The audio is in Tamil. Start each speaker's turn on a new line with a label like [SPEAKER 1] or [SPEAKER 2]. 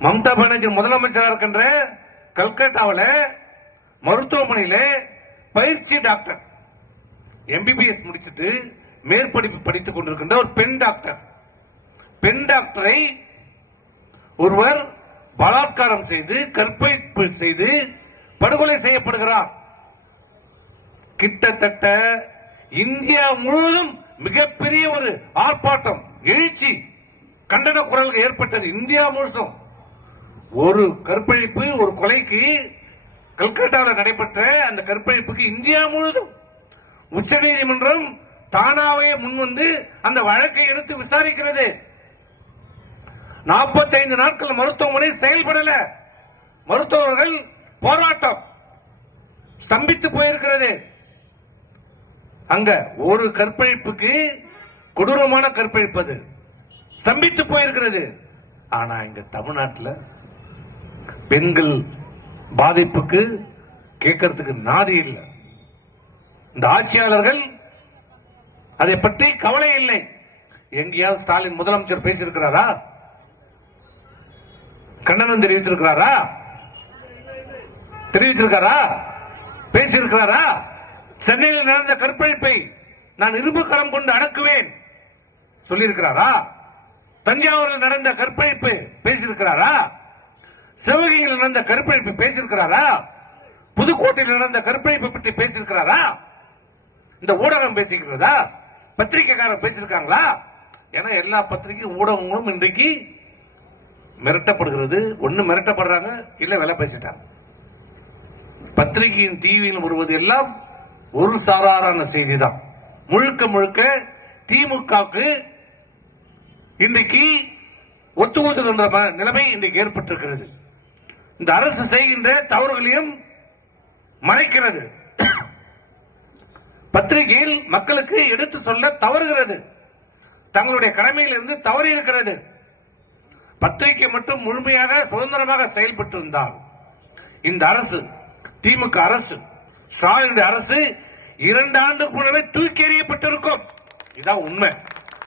[SPEAKER 1] மம்தா பானர்ஜி முதலமைச்சராக இருக்கின்ற கல்கத்தாவில் மருத்துவமனையில் பயிற்சி டாக்டர். எம்பிபிஎஸ் முடிச்சிட்டு மேற்படிப்பு படித்துக் கொண்டிருக்கின்ற ஒரு பெண் டாக்டர். பெண் டாக்டரை ஒருவர் பலாத்காரம் செய்து கற்பழிப்பு செய்து படுகொலை செய்யப்படுகிறார். கிட்டத்தட்ட இந்தியா முழுவதும் மிகப்பெரிய ஒரு ஆர்ப்பாட்டம் எழுச்சி கண்டன குரல்கள் ஏற்பட்டது. இந்தியா முழுசும். ஒரு கற்பழிப்பு ஒரு கொலைக்கு கல்கட்டாவில் நடைபெற்ற அந்த கற்பழிப்புக்கு இந்தியா முழுவதும் உச்ச நீதிமன்றம் தானாவே முன்வந்து அந்த வழக்கை எடுத்து விசாரிக்கிறது. நாற்பத்தைந்து நாட்கள் மருத்துவமனை செயல்படல. மருத்துவர்கள் போராட்டம் ஸ்தம்பித்து போயிருக்கிறது. அங்க ஒரு கற்பழிப்புக்கு கொடூரமான கற்பழிப்பு அது. ஸ்தம்பித்து போயிருக்கிறது. ஆனா இங்க தமிழ்நாட்டில் பெண்கள் பாதிப்புக்கு கேட்கறதுக்கு நாதி இல்லை. இந்த ஆட்சியாளர்கள் அதை பற்றி கவலை இல்லை. எங்கேயாவது ஸ்டாலின் முதலமைச்சர் பேசியிருக்கிறாரா? கண்டனம் தெரிவித்திருக்கிறாரா? தெரிவித்திருக்காரா? பேசியிருக்கிறாரா? சென்னையில் நடந்த கற்பழிப்பை நான் இரும்பு கரம் கொண்டு அடக்குவேன். சொல்லியிருக்கிறாரா? தஞ்சாவூரில் நடந்த கற்பழிப்பு பேசியிருக்கிறாரா? சிவகங்கையில் நடந்த கருப்பழிப்பு பேசியிருக்கிறாரா? புதுக்கோட்டையில் நடந்த கற்பழிப்பு பற்றி பேசியிருக்கிறாரா? இந்த ஊடகம் பேசிக்கிறதா பத்திரிகைக்காரர் பேசியிருக்காங்களா? ஏன்னா எல்லா பத்திரிகை ஊடகங்களும் இன்றைக்கு மிரட்டப்படுகிறது. ஒன்னு மிரட்டப்படுறாங்க இல்ல விலை பேசிட்டாங்க. பத்திரிகையின் டிவியில் வருவது எல்லாம் ஒரு சாதாரண செய்தி தான் முழுக்க முழுக்க திமுகவுக்கு இன்றைக்கு ஒத்து ம- நிலைமை இன்றைக்கு ஏற்பட்டிருக்கிறது. இந்த அரசு செய்கின்ற தவறுகளையும் மறைக்கிறது. பத்திரிகையில் மக்களுக்கு எடுத்து சொல்ல தவறுகிறது. தங்களுடைய கடமையிலிருந்து தவறி இருக்கிறது. பத்திரிகை மட்டும் முழுமையாக சுதந்திரமாக செயல்பட்டு இருந்தால் இந்த அரசு திமுக அரசு ஸ்டாலின் அரசு இரண்டு ஆண்டுக்கு முன்னமே தூக்கி எறியப்பட்டிருக்கும். இதான் உண்மை.